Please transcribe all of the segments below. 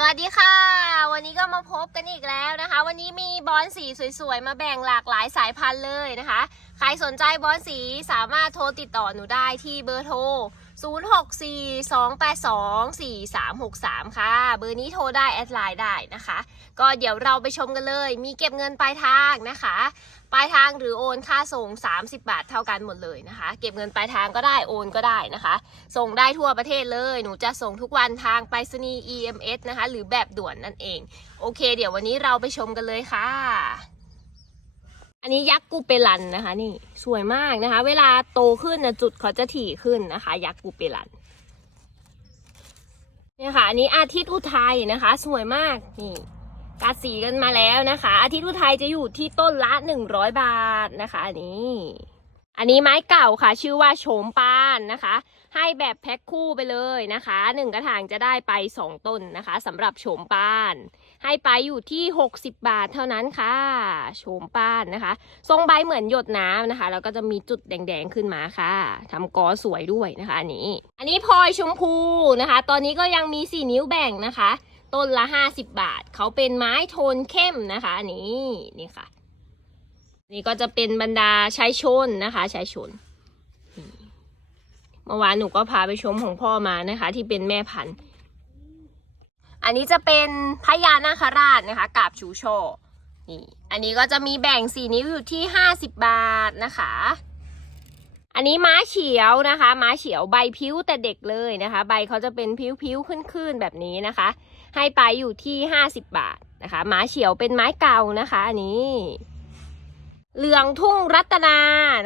สวัสดีค่ะ วันนี้ก็มาพบกันอีกแล้วนะคะ วันนี้มีบอลสีสวยๆ มาแบ่งหลากหลายสายพันธุ์เลยนะคะ ใครสนใจบอลสีสามารถโทรติดต่อหนูได้ที่เบอร์โทร 0642824363 ค่ะ เบอร์นี้โทรได้ แอดไลน์ได้นะคะ ก็เดี๋ยวเราไปชมกันเลย มีเก็บเงินปลายทางนะคะ ปลายทางหรือโอนค่าส่ง 30 บาทเท่ากันหมดเลยนะคะ เก็บเงินปลายทางก็ได้โอนก็ได้นะคะ ส่งได้ทั่วประเทศเลย หนูจะส่งทุกวันทางไปรษณีย์ EMS นะคะ หรือแบบด่วนนั่นเอง โอเค เดี๋ยววันนี้เราไปชมกันเลยค่ะ อันนี้ยักษ์กูเปลันนะคะ นี่สวยมากนะคะ เวลาโตขึ้นนะจุดเขาจะถี่ขึ้นนะคะ ยักษ์กูเปลันเนี่ยค่ะอันนี้อาทิตย์อุทัยนะคะ สวยมากนี่กาสีกันมาแล้วนะคะ อาทิตย์อุทัยจะอยู่ที่ต้นละหนึ่งร้อยบาทนะคะอันนี้ อันนี้ไม้เก่าค่ะ ชื่อว่าโฉมปานนะคะ ให้แบบแพ็คคู่ไปเลยนะคะหนึ่งกระถางจะได้ไปสองต้นนะคะสำหรับโฉมปาน ให้ไปอยู่ที่ 60 บาทเท่านั้นค่ะ โฉมปานนะคะ ทรงใบเหมือนหยดน้ำนะคะ แล้วก็จะมีจุดแดงๆขึ้นมาค่ะทำกอสวยด้วยนะคะอันนี้ อันนี้พลอยชมพูนะคะ ตอนนี้ก็ยังมี 4 นิ้วแบ่งนะคะ ต้นละ 50 บาท เขาเป็นไม้โทนเข้มนะคะอันนี้นี่ค่ะ นี่ก็จะเป็นบรรดาชายชนนะคะชายชนเมื่อวานหนูก็พาไปชมของพ่อมานะคะ ที่เป็นแม่พันธุ์ อันนี้จะเป็นพญานาคราชนะคะกาบชูโชอนี่ อันนี้ก็จะมีแบ่งสีนิ้วอยู่ที่ 50 บาทนะคะ อันนี้ม้าเฉียวนะคะ ม้าเฉียวใบพิ้วแต่เด็กเลยนะคะ ใบเขาจะเป็นพิ้วๆขึ้นๆแบบนี้นะคะ ให้ไปอยู่ที่ 50 บาทนะคะม้าเฉียวเป็นไม้เก่านะคะอันนี้เหลืองทุ่งรัตนา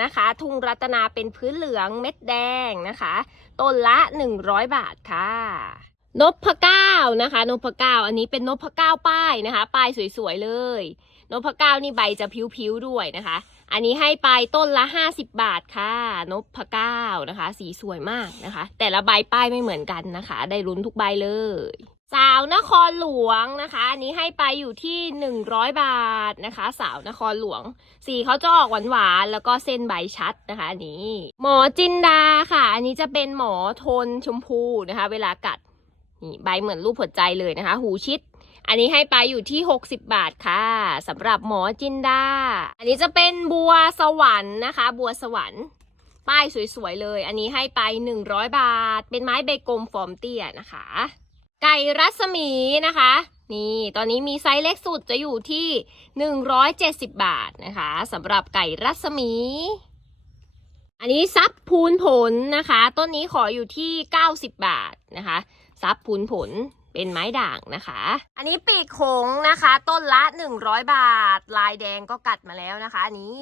นะคะ ทุ่งรัตนาเป็นพื้นเหลืองเม็ดแดงนะคะ ต้นละ 100 บาทค่ะ นพเก้านะคะนพเก้าอันนี้เป็นนพเก้าป้ายนะคะ ป้ายสวยๆเลยนพเก้านี่ใบจะพิ้วๆด้วยนะคะ อันนี้ให้ไปต้นละ50บบาทค่ะนพเก้านะคะ สีสวยมากนะคะ แต่ละใบป้ายไม่เหมือนกันนะคะ ได้ลุ้นทุกใบเลย สาวนครหลวงนะคะ อันนี้ให้ไปอยู่ที่100บาทนะคะ สาวนครหลวง สีเขาจะออกหวานๆแล้วก็เส้นใบชัดนะคะอันนี้ หมอจินดาค่ะ อันนี้จะเป็นหมอโทนชมพูนะคะ เวลากัด นี่ใบเหมือนรูปหัวใจเลยนะคะ หูชิด อันนี้ให้ไปอยู่ที่ 60 บาทค่ะสำหรับหมอจินดา อันนี้จะเป็นบัวสวรรค์นะคะ บัวสวรรค์ ป้ายสวยๆเลย อันนี้ให้ไป 100 บาท เป็นไม้ใบกลมฟอร์มเตี้ยนะคะ ไก่รัศมีนะคะ นี่ ตอนนี้มีไซส์เล็กสุดจะอยู่ที่ 170 บาทนะคะสำหรับไก่รัศมีอันนี้ซับพูนผลนะคะ ต้นนี้ขออยู่ที่ 90 บาทนะคะ ซับพูนผลเป็นไม้ด่างนะคะ อันนี้ปีกหงนะคะ ต้นละ 100 บาท ลายแดงก็กัดมาแล้วนะคะอันนี้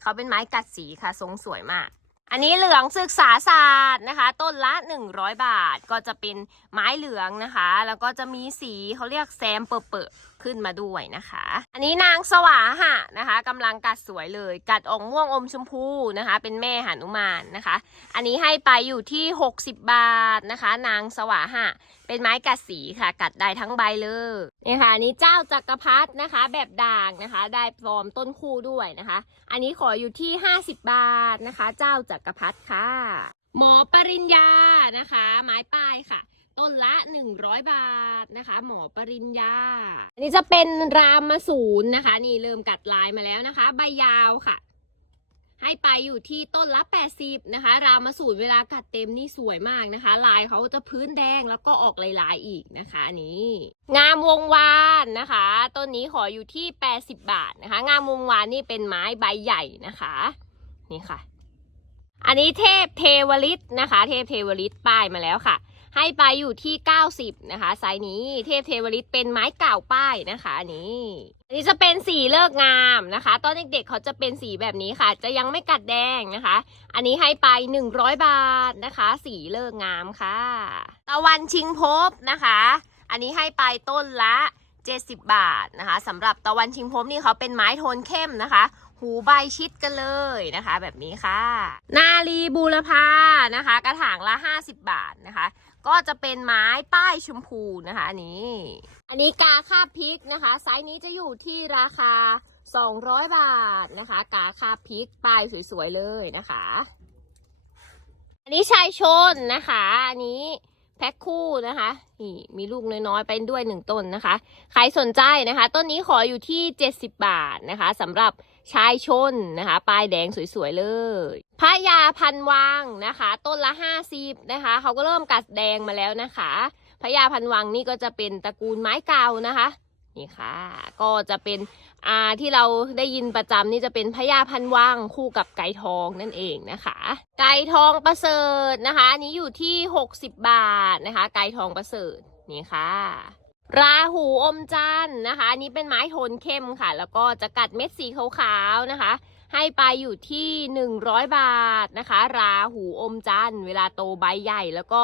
เขาเป็นไม้กัดสีค่ะ ทรงสวยมาก อันนี้เหลืองศึกษาศาสตร์นะคะ ต้นละ 100 บาท ก็จะเป็นไม้เหลืองนะคะ แล้วก็จะมีสีเขาเรียกแซมเปอร์ๆ ขึ้นมาด้วยนะคะ อันนี้นางสวาหะนะคะกำลังกัดสวยเลย กัดออกม่วงอมชมพูนะคะ เป็นแม่หานุมานนะคะ อันนี้ให้ไปอยู่ที่ 60 บาทนะคะ นางสวาหะ เป็นไม้กัดสีค่ะ กัดได้ทั้งใบเลยนี่ค่ะอันนี้เจ้าจักรพรรดินะคะ แบบด่างนะคะ ได้ฟอร์มต้นคู่ด้วยนะคะ อันนี้ขออยู่ที่ 50 บาทนะคะ เจ้าจักรพรรดิค่ะ หมอปริญญานะคะ ไม้ป้ายค่ะ ต้นละ 100 บาทนะคะ หมอปริญญา อันนี้จะเป็นรามมาศูนย์นะคะ นี่เริ่มกัดลายมาแล้วนะคะ ใบยาวค่ะ ให้ไปอยู่ที่ต้นละ 80 นะคะ รามาสูตรเวลากัดเต็มนี่สวยมากนะคะ ลายเขาจะพื้นแดงแล้วก็ออกลายๆอีกนะคะนี้ งามวงวานนะคะ ต้นนี้ขออยู่ที่ 80 บาทนะคะ งามวงวานนี่เป็นไม้ใบใหญ่นะคะ นี่ค่ะอันนี้เทพเทวฤทธิ์นะคะ เทพเทวฤทธิ์ป้ายมาแล้วค่ะ ให้ไปอยู่ที่ 90 นะคะไซส์นี้เทพเทวฤทธิ์เป็นไม้เก่าป้ายนะคะอันนี้อันนี้จะเป็นสีเลิกงามนะคะ ตอนเด็กๆเขาจะเป็นสีแบบนี้ค่ะ จะยังไม่กัดแดงนะคะ อันนี้ให้ไป 100 บาทนะคะ สีเลิกงามค่ะ ตะวันชิงภพนะคะ อันนี้ให้ไปต้นละ 70 บาทนะคะสำหรับตะวันชิงภพนี่เขาเป็นไม้โทนเข้มนะคะหูใบชิดกันเลยนะคะ แบบนี้ค่ะ นาลีบูรพานะคะ กระถางละ 50 บาทนะคะ ก็จะเป็นไม้ป้ายชมพูนะคะอันนี้ อันนี้กาคาบพริกนะคะ ไซส์นี้จะอยู่ที่ราคา 200 บาทนะคะ กาคาบพริกป้ายสวยๆเลยนะคะ อันนี้ชายชนนะคะ อันนี้แพ็คคู่นะคะนี่มีลูกน้อยๆไปด้วยหนึ่งต้นนะคะ ใครสนใจนะคะ ต้นนี้ขออยู่ที่ 70 บาทนะคะสำหรับ ชายชนนะคะปลายแดงสวยๆเลยพระยาพันวังนะคะ ต้นละ50นะคะเขาก็เริ่มกัดแดงมาแล้วนะคะพระยาพันวังนี่ก็จะเป็นตระกูลไม้เก่านะคะนี่ค่ะ ก็จะเป็นอ่าที่เราได้ยินประจำนี่จะเป็นพญาพันวังคู่กับไก่ทองนั่นเองนะคะ ไก่ทองประเสริฐนะคะอันนี้อยู่ที่ 60 บาทนะคะ ไก่ทองประเสริฐนี่ค่ะ ราหูอมจันนะคะ อันนี้เป็นไม้โทนเข้มค่ะ แล้วก็จะกัดเม็ดสีขาวๆนะคะ ให้ไปอยู่ที่ 100 บาทนะคะ ราหูอมจันเวลาโตใบใหญ่แล้วก็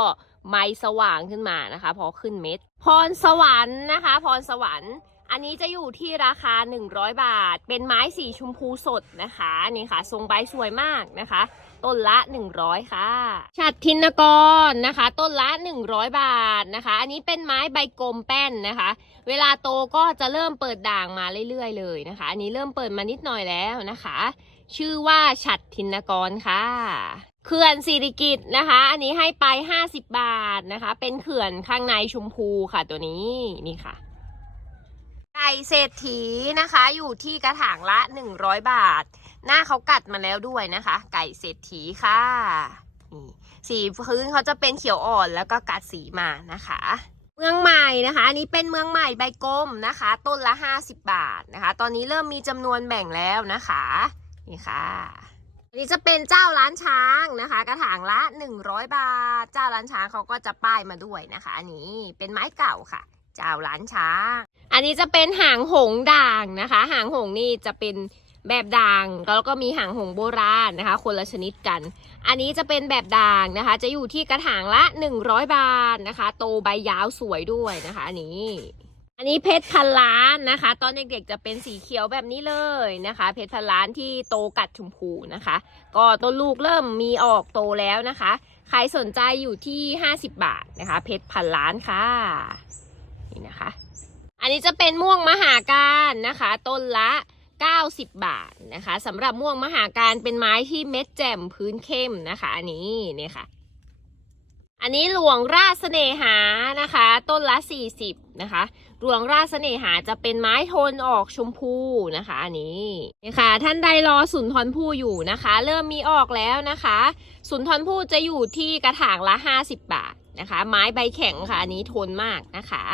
ไม้สว่างขึ้นมานะคะ พอขึ้นเม็ด พรสวรรค์นะคะ พรสวรรค์ อันนี้จะอยู่ที่ราคา 100 บาท เป็นไม้สีชมพูสดนะคะนี่ค่ะ ทรงใบสวยมากนะคะ ต้นละ 100 ค่ะ ฉัดทินกรนะคะ ต้นละ 100 บาทนะคะ อันนี้เป็นไม้ใบกลมแป้นนะคะ เวลาโตก็จะเริ่มเปิดด่างมาเรื่อยๆเลยนะคะ อันนี้เริ่มเปิดมานิดหน่อยแล้วนะคะ ชื่อว่าฉัดทินกรค่ะเขื่อนสิริกิตนะคะ อันนี้ให้ไป 50 บาทนะคะ เป็นเขื่อนข้างในชมพูค่ะตัวนี้นี่ค่ะไก่เศรษฐีนะคะ อยู่ที่กระถางละ 100 บาท หน้าเขากัดมาแล้วด้วยนะคะ ไก่เศรษฐีค่ะนี่สีพื้นเขาจะเป็นเขียวอ่อนแล้วก็กัดสีมานะคะ เมืองใหม่นะคะ อันนี้เป็นเมืองใหม่ใบกลมนะคะ ต้นละ 50 บาทนะคะ ตอนนี้เริ่มมีจำนวนแบ่งแล้วนะคะนี่ค่ะอันนี้จะเป็นเจ้าร้านช้างนะคะ กระถางละ 100 บาท เจ้าร้านช้างเขาก็จะป้ายมาด้วยนะคะ อันนี้เป็นไม้เก่าค่ะ เจ้าร้านช้าง อันนี้จะเป็นหางหงด่างนะคะ หางหงนี่จะเป็น แบบด่างแล้วก็มีหางหงโบราณนะคะ คนละชนิดกัน อันนี้จะเป็นแบบด่างนะคะ จะอยู่ที่กระถางละ 100 บาทนะคะ โตใบยาวสวยด้วยนะคะอันนี้ อันนี้เพชรพันล้านนะคะ ตอนเด็กๆจะเป็นสีเขียวแบบนี้เลยนะคะ เพชรพันล้านที่โตกัดชมพูนะคะ ก็ต้นลูกเริ่มมีออกโตแล้วนะคะ ใครสนใจอยู่ที่ 50 บาทนะคะ เพชรพันล้านค่ะนี่นะคะ อันนี้จะเป็นม่วงมหาการนะคะ ต้นละ 90 บาทนะคะสำหรับม่วงมหาการเป็นไม้ที่เม็ดแจ่มพื้นเข้มนะคะอันนี้เนี่ยค่ะ อันนี้หลวงราชเสน่หานะคะ ต้นละ 40นะคะหลวงราชเสน่หาจะเป็นไม้โทนออกชมพูนะคะอันนี้นี่ค่ะ ท่านใดรอสุนทรภู่อยู่นะคะ เริ่มมีออกแล้วนะคะ สุนทรภู่จะอยู่ที่กระถางละ 50 บาทนะคะ ไม้ใบแข็งค่ะอันนี้ทนมากนะคะ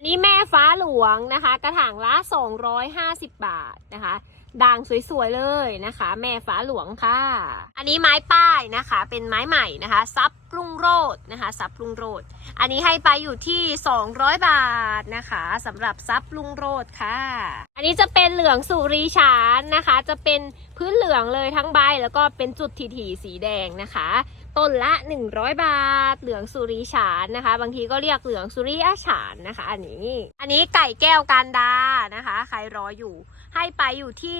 นนี้แม่ฟ้าหลวงนะคะ กระถางละ 250 บาทนะคะด่างสวยๆเลยนะคะ แม่ฟ้าหลวงค่ะ อันนี้ไม้ป้ายนะคะ เป็นไม้ใหม่นะคะซับรุ่งโรจน์นะคะซับรุ่งโรจน์อันนี้ให้ไปอยู่ที่ 200 บาทนะคะสำหรับซับรุ่งโรจน์ค่ะ อันนี้จะเป็นเหลืองสุรีฉานนะคะ จะเป็นพื้นเหลืองเลยทั้งใบแล้วก็เป็นจุดถี่ๆสีแดงนะคะ ต้นละ 100 บาท เหลืองสุริฉานนะคะ บางทีก็เรียกเหลืองสุริอาฉานนะคะ อันนี้ อันนี้ไก่แก้วการดานะคะ ใครรออยู่ ให้ไปอยู่ที่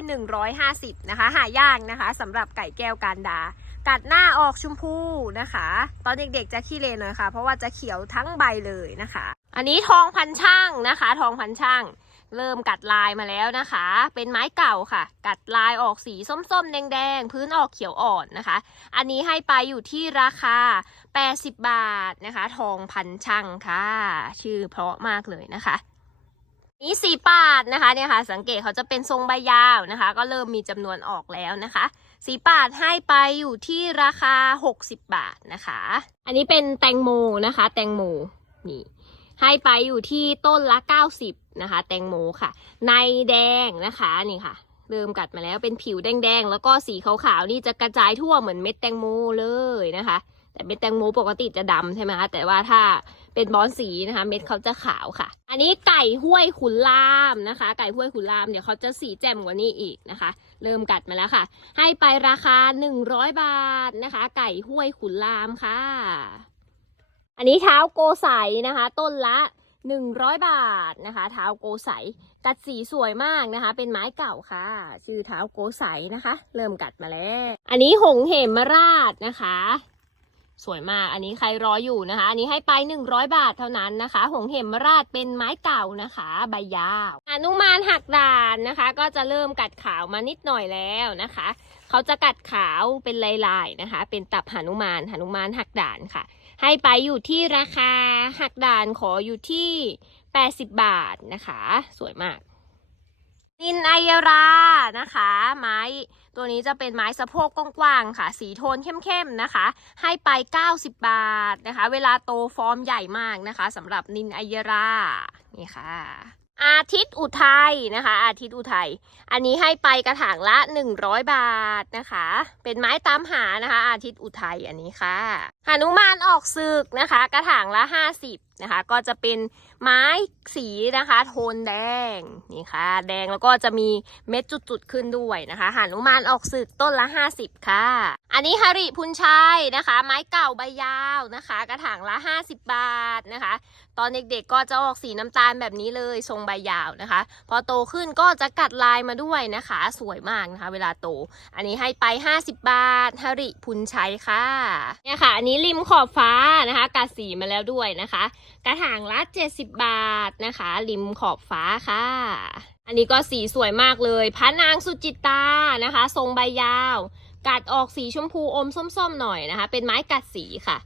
150 นะคะ หายากนะคะสำหรับไก่แก้วการดา กัดหน้าออกชมพูนะคะ ตอนเด็กๆจะขี้เลนหน่อยค่ะ เพราะว่าจะเขียวทั้งใบเลยนะคะ อันนี้ทองพันช่างนะคะ ทองพันช่าง เริ่มกัดลายมาแล้วนะคะ เป็นไม้เก่าค่ะ กัดลายออกสีส้มๆ แดงๆ พื้นออกเขียวอ่อนนะคะ อันนี้ให้ไปอยู่ที่ราคา 80 บาทนะคะ ทองพันช่างค่ะ ชื่อเพราะมากเลยนะคะนี่สีปาดนะคะเนี่ยค่ะ สังเกตเขาจะเป็นทรงใบยาวนะคะ ก็เริ่มมีจำนวนออกแล้วนะคะ สีปาดให้ไปอยู่ที่ราคา 60 บาทนะคะ อันนี้เป็นแตงโมนะคะ แตงโมนี่ให้ไปอยู่ที่ต้นละ 90 นะคะ แตงโมค่ะ ในแดงนะคะนี่ค่ะ เริ่มกัดมาแล้วเป็นผิวแดงๆ แล้วก็สีขาวๆนี่จะกระจายทั่วเหมือนเม็ดแตงโมเลยนะคะ แต่เม็ดแตงโมปกติจะดำใช่ไหมคะแต่ว่าถ้าเป็นบอนสีนะคะ เม็ดเขาจะขาวค่ะ อันนี้ไก่ห้วยขุนลามนะคะ ไก่ห้วยขุนลามเดี๋ยวเขาจะสีแจ่มกว่านี้อีกนะคะ เริ่มกัดมาแล้วค่ะ ให้ไปราคา 100 บาทนะคะ ไก่ห้วยขุนลามค่ะอันนี้เท้าโกใสนะคะ ต้นละ 100 บาทนะคะ เท้าโกใสกัดสีสวยมากนะคะ เป็นไม้เก่าค่ะ ชื่อเท้าโกใสนะคะ เริ่มกัดมาแล้ว อันนี้หงเหมราชนะคะ สวยมาก อันนี้ใครรออยู่นะคะ อันนี้ให้ไป 100 บาทเท่านั้นนะคะ หงเหมราชเป็นไม้เก่านะคะ ใบยาวอนุมานหักด่านนะคะ ก็จะเริ่มกัดขาวมานิดหน่อยแล้วนะคะ เขาจะกัดขาวเป็นลายๆนะคะ เป็นตับหนุมานหนุมานหักด่านค่ะ ให้ไปอยู่ที่ราคาหักด่านขออยู่ที่ 80 บาทนะคะ สวยมากนินไอยรานะคะ ไม้ตัวนี้จะเป็นไม้สะโพกกว้างๆค่ะ สีโทนเข้มๆนะคะ ให้ไป 90 บาทนะคะ เวลาโตฟอร์มใหญ่มากนะคะสำหรับนินไอยรานี่ค่ะ อาทิตย์อุทัยนะคะ อาทิตย์อุทัยอันนี้ให้ไปกระถางละ 100 บาทนะคะ เป็นไม้ตามหานะคะ อาทิตย์อุทัยอันนี้ค่ะหนุมานออกศึกนะคะ กระถางละ 50นะคะ ก็จะเป็น ไม้สีนะคะ โทนแดงนี่ค่ะ แดงแล้วก็จะมีเม็ดจุดๆขึ้นด้วยนะคะหานุมานออกศึกต้นละ 50 ค่ะ อันนี้ฮาริพุนชัยนะคะ ไม้เก่าใบยาวนะคะ กระถางละ 50 บาทนะคะ ตอนเด็กๆก็จะออกสีน้ำตาลแบบนี้เลยทรงใบยาวนะคะ พอโตขึ้นก็จะกัดลายมาด้วยนะคะ สวยมากนะคะ เวลาโต อันนี้ให้ไป 50 บาทฮาริพุนชัยค่ะเนี่ยค่ะ อันนี้ริมขอบฟ้านะคะกัดสีมาแล้วด้วยนะคะ ระถางละ 70 บาทนะคะ ริมขอบฟ้าค่ะ อันนี้ก็สีสวยมากเลยพระนางสุจิตานะคะ ทรงใบยาว กัดออกสีชมพูอมส้มๆหน่อยนะคะ เป็นไม้กัดสีค่ะ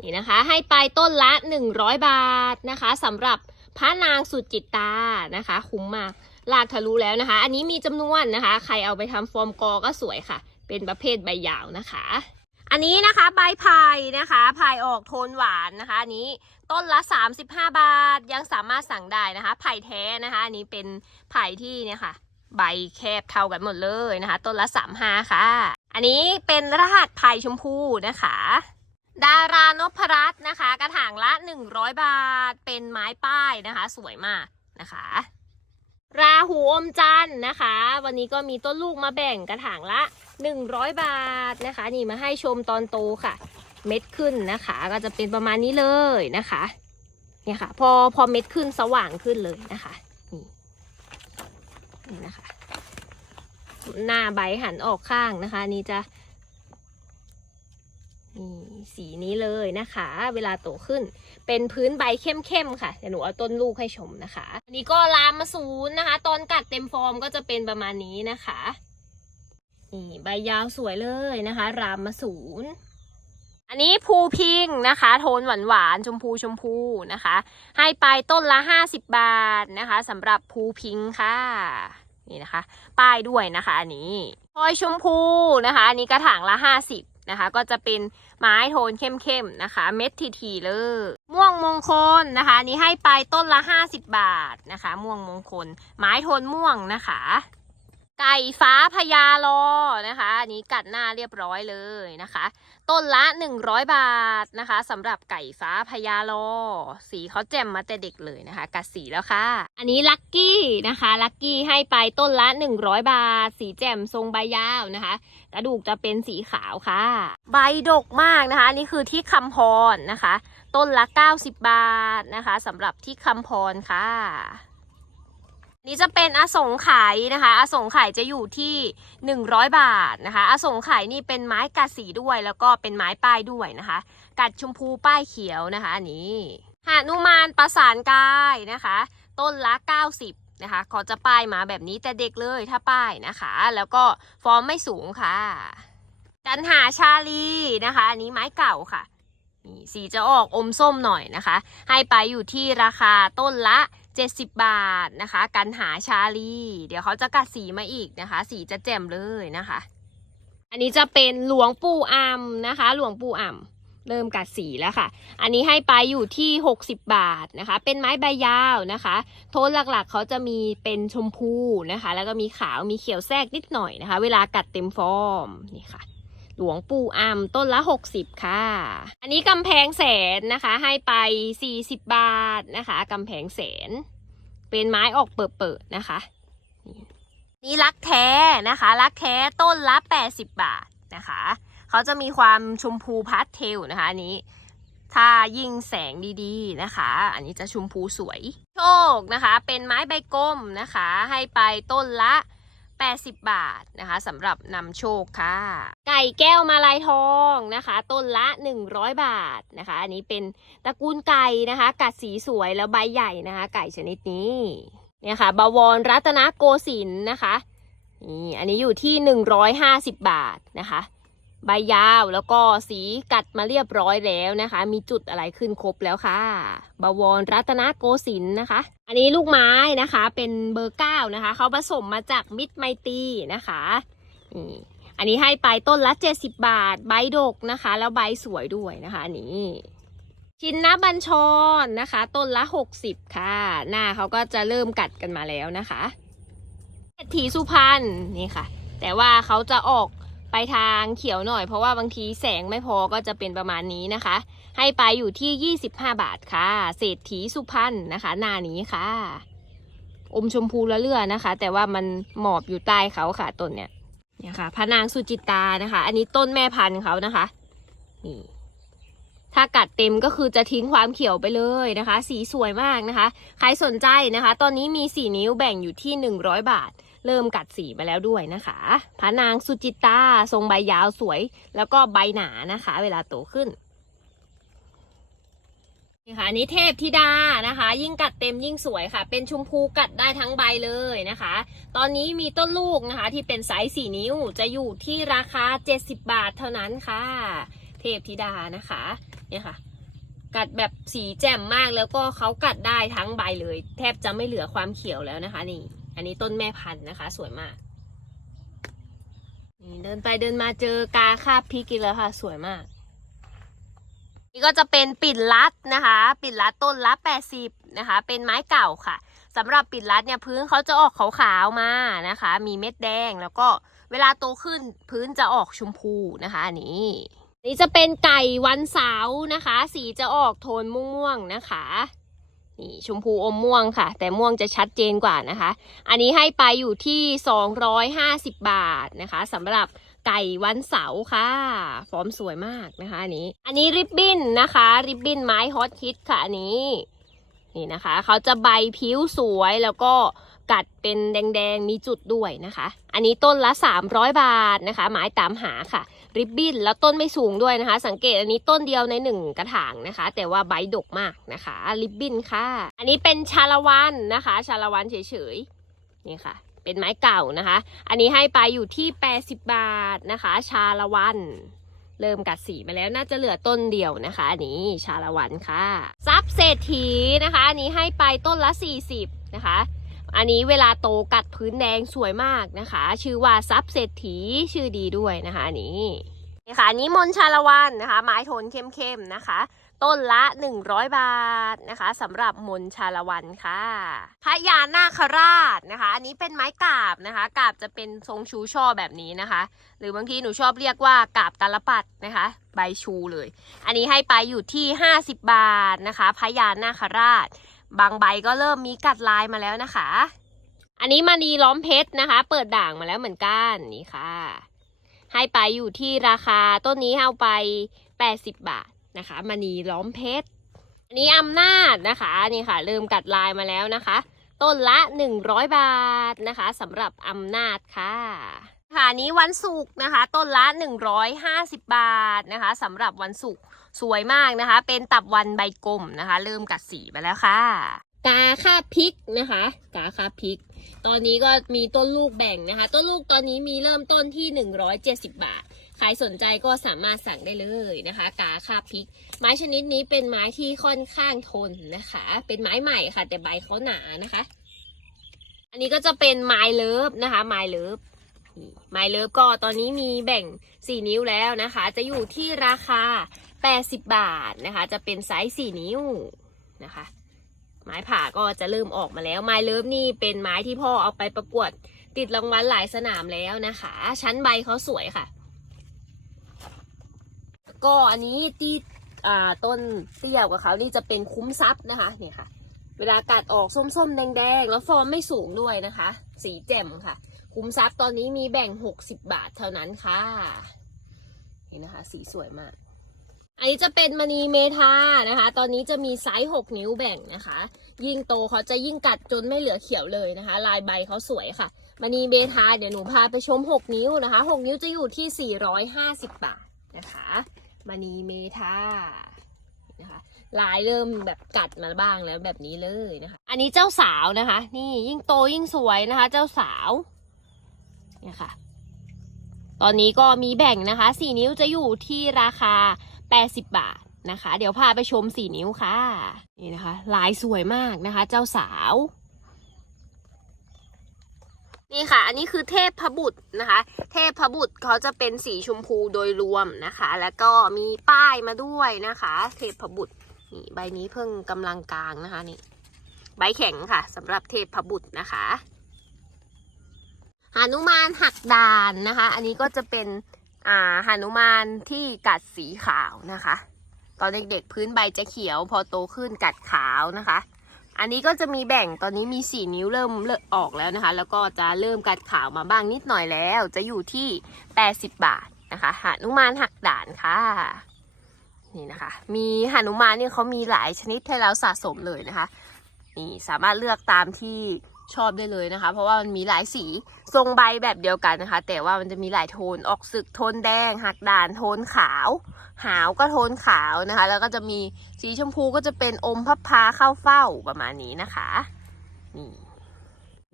นี่นะคะ ให้ไปต้นละ 100 บาทนะคะสำหรับพระนางสุจิตตานะคะ คุ้มมากลากทะลุแล้วนะคะ อันนี้มีจำนวนนะคะ ใครเอาไปทำฟอร์มกอก็สวยค่ะ เป็นประเภทใบยาวนะคะ อันนี้นะคะใบพายนะคะพายออกโทนหวานนะคะอันนี้ต้นละ 35 บาทยังสามารถสั่งได้นะคะไผ่แท้นะคะอันนี้เป็นไผ่ที่เนี่ยค่ะ ใบแคบเท่ากันหมดเลยนะคะ ต้นละ 35 ค่ะ อันนี้เป็นรหัสไผ่ชมพูนะคะ ดารานพรัตน์นะคะ กระถางละ 100 บาทเป็นไม้ป้ายนะคะ สวยมากนะคะ ราหูอมจันทร์นะคะ วันนี้ก็มีต้นลูกมาแบ่งกระถางละ 100 บาทนะคะ นี่มาให้ชมตอนโตค่ะ เม็ดขึ้นนะคะ ก็จะเป็นประมาณนี้เลยนะคะเนี่ยค่ะ พอพอเม็ดขึ้นสว่างขึ้นเลยนะคะนี่นี่นะคะ หน้าใบหันออกข้างนะคะ นี่จะนี่สีนี้เลยนะคะ เวลาโตขึ้น เป็นพื้นใบเข้มๆค่ะเดี๋ยวหนูเอาต้นลูกให้ชมนะคะ อันนี้ก็ลามมาศูนย์นะคะ ตอนกัดเต็มฟอร์มก็จะเป็นประมาณนี้นะคะนี่ใบยาวสวยเลยนะคะ รามมาศูนย์อันนี้ภูพิงนะคะ โทนหวานหวานๆชมพูชมพูนะคะ ให้ไปต้นละ 50 บาทนะคะสำหรับภูพิงค่ะนี่นะคะ ป้ายด้วยนะคะ อันนี้พลอยชมพูนะคะ อันนี้กระถางละ 50 นะคะ ก็จะเป็นไม้โทนเข้มๆนะคะ เม็ดทีๆเลย ม่วงมงคลนะคะนี้ให้ไปต้นละ 50 บาทนะคะ ม่วงมงคล ไม้โทนม่วงนะคะไก่ฟ้าพญาลอนะคะอันนี้กัดหน้าเรียบร้อยเลยนะคะ ต้นละ 100 บาทนะคะสำหรับไก่ฟ้าพญาลอ สีเขาแจ่มมาแต่เด็กเลยนะคะ กัดสีแล้วค่ะ อันนี้ลักกี้นะคะลักกี้ให้ไปต้นละ 100 บาท สีแจ่มทรงใบยาวนะคะ กระดูกจะเป็นสีขาวค่ะ ใบดกมากนะคะ อันนี่คือที่คำพรนะคะ ต้นละ 90 บาทนะคะสำหรับที่คำพรค่ะ นี่จะเป็นอสงไขยนะคะ อสงไขยจะอยู่ที่ 100 บาทนะคะ อสงไขยนี่เป็นไม้กัดสีด้วยแล้วก็เป็นไม้ป้ายด้วยนะคะ กัดชมพูป้ายเขียวนะคะอันนี้หานุมานประสานกายนะคะ ต้นละ 90นะคะเขาจะป้ายมาแบบนี้แต่เด็กเลยถ้าป้ายนะคะ แล้วก็ฟอร์มไม่สูงค่ะ กันหาชาลีนะคะอันนี้ไม้เก่าค่ะสีจะออกอมส้มหน่อยนะคะ ให้ไปอยู่ที่ราคาต้นละ 70 บาทนะคะ กันหาชาลี เดี๋ยวเขาจะกัดสีมาอีกนะคะ สีจะแจ่มเลยนะคะ อันนี้จะเป็นหลวงปู่อ่ำนะคะ หลวงปู่อ่ำเริ่มกัดสีแล้วค่ะ อันนี้ให้ไปอยู่ที่ 60 บาทนะคะ เป็นไม้ใบยาวนะคะ โทนหลักๆ เขาจะมีเป็นชมพูนะคะ แล้วก็มีขาวมีเขียวแทรกนิดหน่อยนะคะ เวลากัดเต็มฟอร์มนี่ค่ะ หลวงปู่อ่ำต้นละ 60 ค่ะ อันนี้กำแพงแสนนะคะ ให้ไป 40 บาทนะคะกำแพงแสน เป็นไม้ออกเปิดๆนะคะ นี่รักแท้นะคะ รักแท้ต้นละ 80 บาทนะคะ เขาจะมีความชมพูพาสเทลนะคะอันนี้ถ้ายิ่งแสงดีๆนะคะ อันนี้จะชมพูสวย โชคนะคะ เป็นไม้ใบกลมนะคะ ให้ไปต้นละ 80 บาทนะคะสำหรับนำโชคค่ะ ไก่แก้วมาลายทองนะคะ ต้นละ 100 บาทนะคะ อันนี้เป็นตระกูลไก่นะคะ กัดสีสวยแล้วใบใหญ่นะคะ ไก่ชนิดนี้เนี่ยค่ะบวรรัตนโกสินทร์นะคะนี่อันนี้อยู่ที่ 150 บาทนะคะ ใบยาวแล้วก็สีกัดมาเรียบร้อยแล้วนะคะ มีจุดอะไรขึ้นครบแล้วค่ะบวรรัตนโกสินทร์นะคะ อันนี้ลูกไม้นะคะ เป็นเบอร์เก้านะคะ เขาผสมมาจากมิตรไมตีนะคะอันนี้ให้ไปต้นละ70บาท ใบดกนะคะ แล้วใบสวยด้วยนะคะอันนี้ชินนะบัญชรนะคะ ต้นละ60ค่ะ หน้าเขาก็จะเริ่มกัดกันมาแล้วนะคะเศรษฐีสุพรรณนี่ค่ะ แต่ว่าเขาจะออก ไปทางเขียวหน่อย เพราะว่าบางทีแสงไม่พอก็จะเป็นประมาณนี้นะคะ ให้ไปอยู่ที่ 25 บาทค่ะ เศรษฐีสุพรรณนะคะหน้านี้ค่ะ อมชมพูละเลือนะคะ แต่ว่ามันหมอบอยู่ใต้เขาค่ะต้นเนี้ยเนี่ยค่ะพระนางสุจิตานะคะ อันนี้ต้นแม่พันธุ์เขานะคะนี่ถ้ากัดเต็มก็คือจะทิ้งความเขียวไปเลยนะคะ สีสวยมากนะคะ ใครสนใจนะคะ ตอนนี้มีสี่นิ้วแบ่งอยู่ที่หนึ่งร้อยบาท เริ่มกัดสีมาแล้วด้วยนะคะพระนางสุจิตาทรงใบยาวสวย แล้วก็ใบหนานะคะ เวลาโตขึ้นนี่ค่ะนี้เทพธิดานะคะ ยิ่งกัดเต็มยิ่งสวยค่ะ เป็นชมพูกัดได้ทั้งใบเลยนะคะ ตอนนี้มีต้นลูกนะคะ ที่เป็นไซส์4นิ้วจะอยู่ที่ราคา 70 บาทเท่านั้นค่ะ เทพธิดานะคะเนี่ยค่ะ กัดแบบสีแจ่มมากแล้วก็เขากัดได้ทั้งใบเลย แทบจะไม่เหลือความเขียวแล้วนะคะนี่ อันนี้ต้นแม่พันธุ์นะคะ สวยมากนี่เดินไปเดินมาเจอกาคาบพริกอีกแล้วค่ะ สวยมาก นี่ก็จะเป็นปิ่นลัดนะคะ ปิ่นลัดต้นละ80นะคะ เป็นไม้เก่าค่ะสำหรับปิ่นลัดเนี่ยพื้นเขาจะออกขาวๆมานะคะ มีเม็ดแดงแล้วก็เวลาโตขึ้นพื้นจะออกชมพูนะคะอันนี้นี่จะเป็นไก่วันเสาร์นะคะ สีจะออกโทนม่วงๆนะคะ นี่ชมพูอมม่วงค่ะ แต่ม่วงจะชัดเจนกว่านะคะ อันนี้ให้ไปอยู่ที่ 250 บาทนะคะสำหรับไก่วันเสาร์ค่ะ ฟอร์มสวยมากนะคะอันนี้ อันนี้ริบบิ้นนะคะ ริบบิ้นไม้ฮอตฮิตค่ะอันนี้ นี่นะคะ เขาจะใบผิวสวยแล้วก็กัดเป็นแดงๆ มีจุดด้วยนะคะ อันนี้ต้นละ 300 บาทนะคะ ไม้ตามหาค่ะ ริบบิ้นแล้วต้นไม่สูงด้วยนะคะ สังเกตอันนี้ต้นเดียวในหนึ่งกระถางนะคะ แต่ว่าใบดกมากนะคะ ริบบิ้นค่ะ อันนี้เป็นชาละวันนะคะ ชาละวันเฉยๆนี่ค่ะ เป็นไม้เก่านะคะ อันนี้ให้ไปอยู่ที่ 80 บาทนะคะ ชาละวันเริ่มกัดสีมาแล้วน่าจะเหลือต้นเดียวนะคะ อันนี้ชาละวันค่ะซับเศรษฐีนะคะ อันนี้ให้ไปต้นละ 40นะคะ อันนี้เวลาโตกัดพื้นแดงสวยมากนะคะ ชื่อว่าซับเศรษฐีชื่อดีด้วยนะคะอันนี้นี่ค่ะนนี้มนชาละวันนะคะ ไม้โทนเข้มๆนะคะ ต้นละ 100 บาทนะคะสำหรับมนชาละวันค่ะพระยานาคราชนะคะ อันนี้เป็นไม้กาบนะคะ กาบจะเป็นทรงชูช่อแบบนี้นะคะ หรือบางทีหนูชอบเรียกว่ากาบตาลปัดนะคะ ใบชูเลย อันนี้ให้ไปอยู่ที่ 50 บาทนะคะพระยานาคราช บางใบก็เริ่มมีกัดลายมาแล้วนะคะ อันนี้มณีล้อมเพชรนะคะ เปิดด่างมาแล้วเหมือนกันนี่ค่ะ ให้ไปอยู่ที่ราคาต้นนี้เอาไป 80 บาทนะคะมณีล้อมเพชรอันนี้อำนาจนะคะนี่ค่ะ เริ่มกัดลายมาแล้วนะคะ ต้นละ 100 บาทนะคะสำหรับอำนาจค่ะ ค่ะนี้วันศุกร์นะคะ ต้นละ 150 บาทนะคะสำหรับวันศุกร์สวยมากนะคะ เป็นตับวันใบกลมนะคะ เริ่มกัดสีมาแล้วค่ะ กาคาพริกนะคะ กาคาพริก ตอนนี้ก็มีต้นลูกแบ่งนะคะ ต้นลูกตอนนี้มีเริ่มต้นที่ 170 บาท ใครสนใจก็สามารถสั่งได้เลยนะคะ กาคาพริก ไม้ชนิดนี้เป็นไม้ที่ค่อนข้างทนนะคะ เป็นไม้ใหม่ค่ะ แต่ใบเขาหนานะคะ อันนี้ก็จะเป็นไม้เลิฟนะคะ ไม้เลิฟ ไม้เลิฟก็ตอนนี้มีแบ่ง 4 นิ้วแล้วนะคะ จะอยู่ที่ราคา 80 บาทนะคะ จะเป็นไซส์ 4 นิ้วนะคะ ไม้ผ่าก็จะเริ่มออกมาแล้ว ไม้เลิฟนี่เป็นไม้ที่พ่อเอาไปประกวดติดรางวัลหลายสนามแล้วนะคะ ชั้นใบเขาสวยค่ะ ก็อันนี้ที่ต้นเตี้ยกว่าเขานี่จะเป็นคุ้มทรัพย์นะคะเนี่ยค่ะ เวลากัดออกส้มๆ แดงๆ แล้วฟอร์มไม่สูงด้วยนะคะ สีแจ่มค่ะ คุ้มทรัพย์ตอนนี้มีแบ่ง 60 บาทเท่านั้นค่ะเห็นนะคะ สีสวยมาก อันนี้จะเป็นมณีเมทานะคะ ตอนนี้จะมีไซส์ 6 นิ้วแบ่งนะคะ ยิ่งโตเขาจะยิ่งกัดจนไม่เหลือเขียวเลยนะคะ ลายใบเขาสวยค่ะมณีเมทาเดี๋ยวหนูพาไปชม 6 นิ้วนะคะ 6 นิ้วจะอยู่ที่ 450 บาทนะคะมณีเมทานะคะลายเริ่มแบบกัดมาบ้างแล้วแบบนี้เลยนะคะ อันนี้เจ้าสาวนะคะ นี่ยิ่งโตยิ่งสวยนะคะ เจ้าสาว เนี่ยค่ะ ตอนนี้ก็มีแบ่งนะคะ 4 นิ้วจะอยู่ที่ราคา 80 บาทนะคะ เดี๋ยวพาไปชม 4 นิ้วค่ะ นี่นะคะ ลายสวยมากนะคะ เจ้าสาว นี่ค่ะ อันนี้คือเทพพบุตรนะคะ เทพพบุตรเขาจะเป็นสีชมพูโดยรวมนะคะ แล้วก็มีป้ายมาด้วยนะคะ เทพพบุตรนี่ใบนี้เพิ่งกำลังกลางนะคะนี่ใบแข็งค่ะสำหรับเทพบุตรนะคะ หานุมานหักดานนะคะ อันนี้ก็จะเป็นอ่าหานุมานที่กัดสีขาวนะคะ ตอนเด็กๆพื้นใบจะเขียว พอโตขึ้นกัดขาวนะคะ อันนี้ก็จะมีแบ่งตอนนี้มีสี่นิ้วเริ่มเริ่มออกแล้วนะคะ แล้วก็จะเริ่มกัดขาวมาบ้างนิดหน่อยแล้ว จะอยู่ที่80บาทนะคะหานุมานหักด่านค่ะนี่นะคะ มีหานุมานเนี่ยเขามีหลายชนิดให้เราสะสมเลยนะคะ นี่สามารถเลือกตามที่ ชอบได้เลยนะคะ เพราะว่ามันมีหลายสีทรงใบแบบเดียวกันนะคะ แต่ว่ามันจะมีหลายโทนออกสึกโทนแดง หักด่านโทนขาว หาวก็โทนขาวนะคะ แล้วก็จะมีสีชมพูก็จะเป็นอมพับพาเข้าเฝ้าประมาณนี้นะคะนี่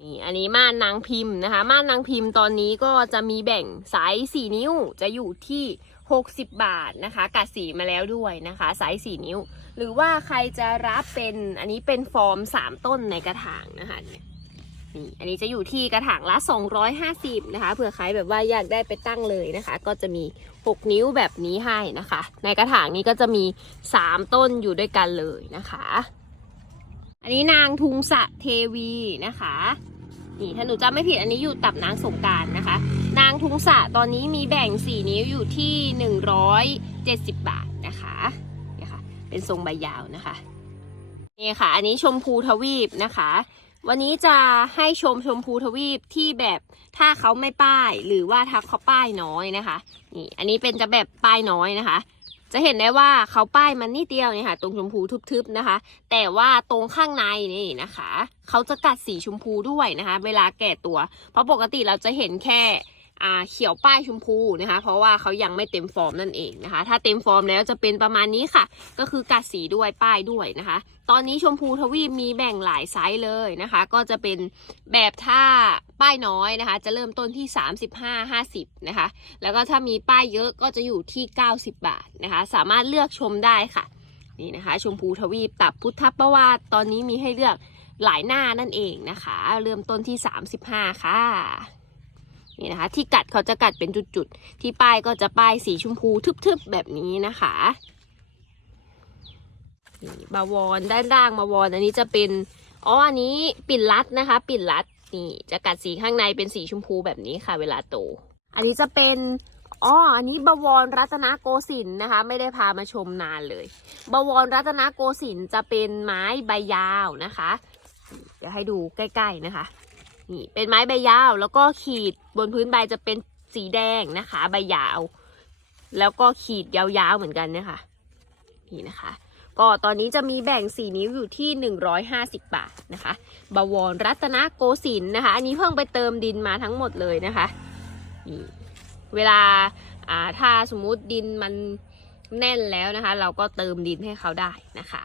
นี่อันนี้ม่านนางพิมพ์นะคะม่านนางพิมพ์ตอนนี้ก็จะมีแบ่งไซส์สี่นิ้วจะอยู่ที่ 60 บาทนะคะกัดสีมาแล้วด้วยนะคะไซส์สี่นิ้ว หรือว่าใครจะรับเป็นอันนี้เป็นฟอร์ม 3 ต้นในกระถางนะคะเนี่ย นี่อันนี้จะอยู่ที่กระถางละ 250 นะคะ เผื่อใครแบบว่าอยากได้ไปตั้งเลยนะคะ ก็จะมี 6 นิ้วแบบนี้ให้นะคะ ในกระถางนี้ก็จะมี 3 ต้นอยู่ด้วยกันเลยนะคะ อันนี้นางทุงสะเทวีนะคะนี่ถ้าหนูจำไม่ผิดอันนี้อยู่ตับนางสงการนะคะ นางทุงสะตอนนี้มีแบ่ง 4 นิ้วอยู่ที่ 170 บาทนะคะนี่ค่ะเป็นทรงใบยาวนะคะนี่ค่ะ อันนี้ชมพูทวีปนะคะ วันนี้จะให้ชมชมพูทวีปที่แบบถ้าเขาไม่ป้าย หรือว่าถ้าเขาป้ายน้อยนะคะนี่อันนี้เป็นจะแบบป้ายน้อยนะคะ จะเห็นได้ว่าเขาป้ายมันนิดเดียวเนี่ยค่ะ ตรงชมพูทึบๆนะคะ แต่ว่าตรงข้างในนี่นะคะ เขาจะกัดสีชมพูด้วยนะคะ เวลาแก่ตัว เพราะปกติเราจะเห็นแค่ เขียวป้ายชมพูนะคะ เพราะว่าเขายังไม่เต็มฟอร์มนั่นเองนะคะ ถ้าเต็มฟอร์มแล้วจะเป็นประมาณนี้ค่ะ ก็คือกัดสีด้วยป้ายด้วยนะคะ ตอนนี้ชมพูทวีปมีแบ่งหลายไซส์เลยนะคะ ก็จะเป็นแบบถ้าป้ายน้อยนะคะ จะเริ่มต้นที่ 35 50นะคะ แล้วก็ถ้ามีป้ายเยอะก็จะอยู่ที่ 90 บาทนะคะ สามารถเลือกชมได้ค่ะนี่นะคะ ชมพูทวีปตับพุทธประวัติตอนนี้มีให้เลือกหลายหน้านั่นเองนะคะ เริ่มต้นที่ 35 ค่ะ นี่นะคะ ที่กัดเขาจะกัดเป็นจุดๆ ที่ป้ายก็จะป้ายสีชมพูทึบๆแบบนี้นะคะนี่บาวรด้านล่างบาวรอันนี้จะเป็นอ๋ออันนี้ปิ่นรัดนะคะ ปิ่นรัดนี่จะกัดสีข้างในเป็นสีชมพูแบบนี้ค่ะ เวลาโต อันนี้จะเป็นอ๋ออันนี้บวรรัตนโกสินทร์นะคะ ไม่ได้พามาชมนานเลย บวรรัตนโกสินทร์จะเป็นไม้ใบยาวนะคะ เดี๋ยวให้ดูใกล้ ๆนะคะ นี่เป็นไม้ใบยาว แล้วก็ขีดบนพื้นใบจะเป็นสีแดงนะคะ ใบยาว แล้วก็ขีดยาวๆเหมือนกันนะคะนี่นะคะ ก็ตอนนี้จะมีแบ่งสีนิ้วอยู่ที่ 150 บาทนะคะ บวรรัตนโกสินทร์นะคะ อันนี้เพิ่งไปเติมดินมาทั้งหมดเลยนะคะนี่เวลาอ่าถ้าสมมุติดินมันแน่นแล้วนะคะ เราก็เติมดินให้เขาได้นะคะ